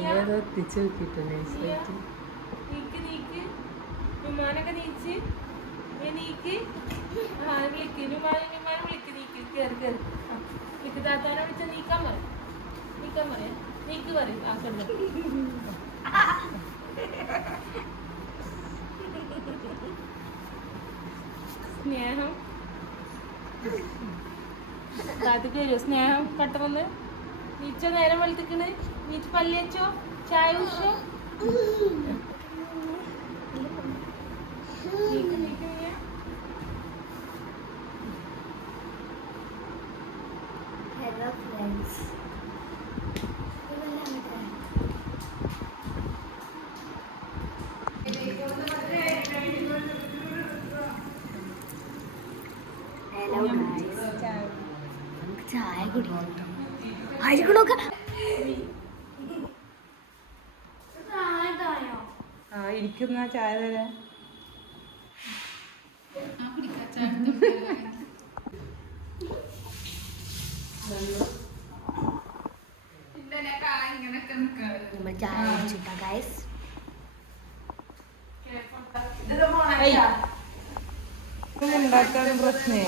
എത്തിച്ച് നോക്കിട്ട് നൈസായിട്ട് വിമാനൊക്കെ നീച്ച് നീക്ക് വിളിക്ക് വിമാനം വിളിക്ക് നീക്ക് കയറി കയറി വിളിക്ക് താത്താനെ വിളിച്ചാൽ നീക്കാൻ പറയാം നീക്ക് പറയും ആ കണ്ടു സ്നേഹം കാത്തിക്ക് വരുമോ സ്നേഹം കട്ടറന്ന് നീച്ചോ നേരം വെളുത്തിക്കണ് നീച്ച് പല്ലിച്ചോ ചായ കുടിച്ചോ Hello friends. Hello guys. നമുക്ക് ചായ കുടിക്കാം. ആയിരിക്കണോക്ക. ഇരിക്കുന്ന ചായ തരാം നമ്മൾ ചായ കുടിച്ചിട്ടാ ഗൈസ്. പ്രശ്നേ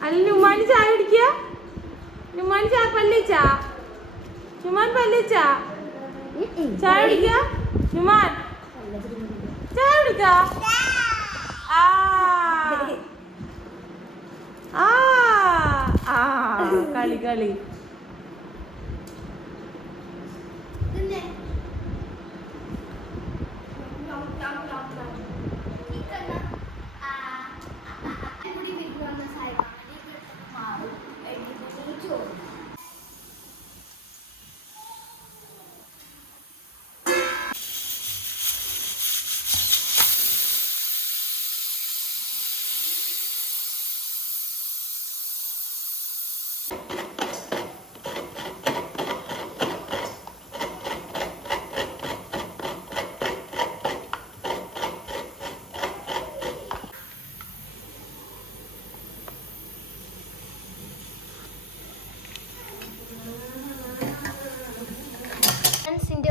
അല്ല നുമാന് ചായ കുടിക്കുക നുമാൻ ചായ പല്ലിച്ചാ നുമാൻ പല്ലിച്ചാ ചായ കുടിക്കുക നുമാൻ ചായ കുടിക്ക കളി കളി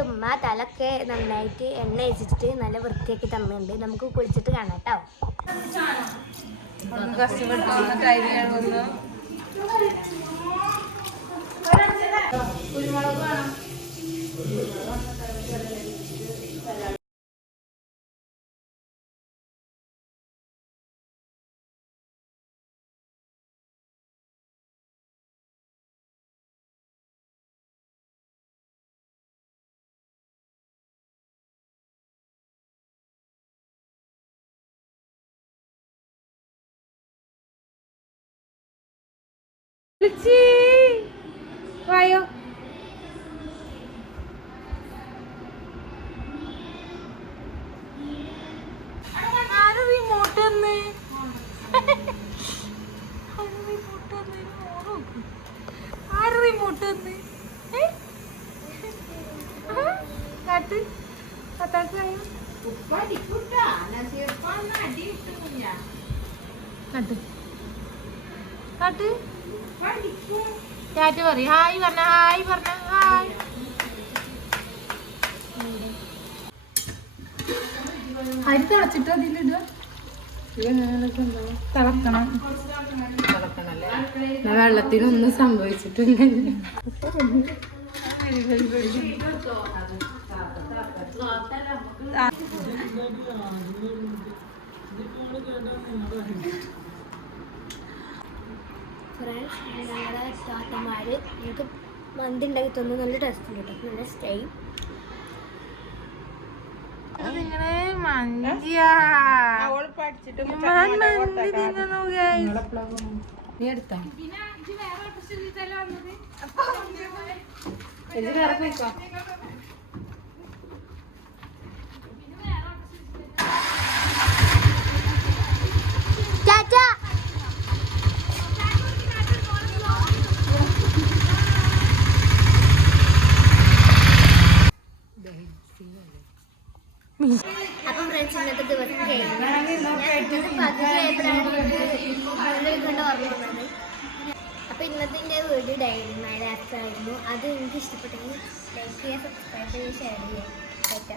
ഉമ്മ തലക്കെ നന്നായിട്ട് എണ്ണ വെച്ചിട്ട് നല്ല വൃത്തിയാക്കി തമ്മിലുണ്ട്. നമുക്ക് കുളിച്ചിട്ട് കാണാം കേട്ടോ. കുരുമുളക് വേണം വായോ ആരും റിമോട്ട് തന്നെ ആരും റിമോട്ട് തന്നെ കാട്ട് കത്താക്കായോ കാട്ട് കാട്ട് ടാറ്റ പറ ഹായ് പറഞ്ഞ ഹായ് പറഞ്ഞ ഹായ് അരി തിളച്ചിട്ട് അതിലിടുക തിളക്കണം തിളക്കണല്ലേ വെള്ളത്തിനൊന്നും സംഭവിച്ചിട്ടുണ്ടെങ്കിൽ ഞങ്ങളുടെ താത്തമാര് നമുക്ക് മന്തി ഉണ്ടാക്കി തന്നു. നല്ല ടേസ്റ്റ് ഉണ്ട് കേട്ടോ, നല്ല സ്റ്റൈൽ. നിങ്ങളെ മഞ്ചിയാ നീ എടുത്താ വേറെ പോയിക്കോ. അപ്പം ഫ്രണ്ട്സ് ഇന്നത്തെ ദിവസം കഴിഞ്ഞു. ഞാൻ പകുതി ആയപ്പോഴാണ് ഓർമ്മ വന്നത്. അപ്പം ഇന്നത്തെ വീഡിയോ ഡയറി മൈ ലൈഫ് ആയിരുന്നു. അത് എനിക്ക് ഇഷ്ടപ്പെട്ടെങ്കിൽ ലൈക്ക് ചെയ്യുക, സബ്സ്ക്രൈബ് ചെയ്യുക, ഷെയർ ചെയ്യുക.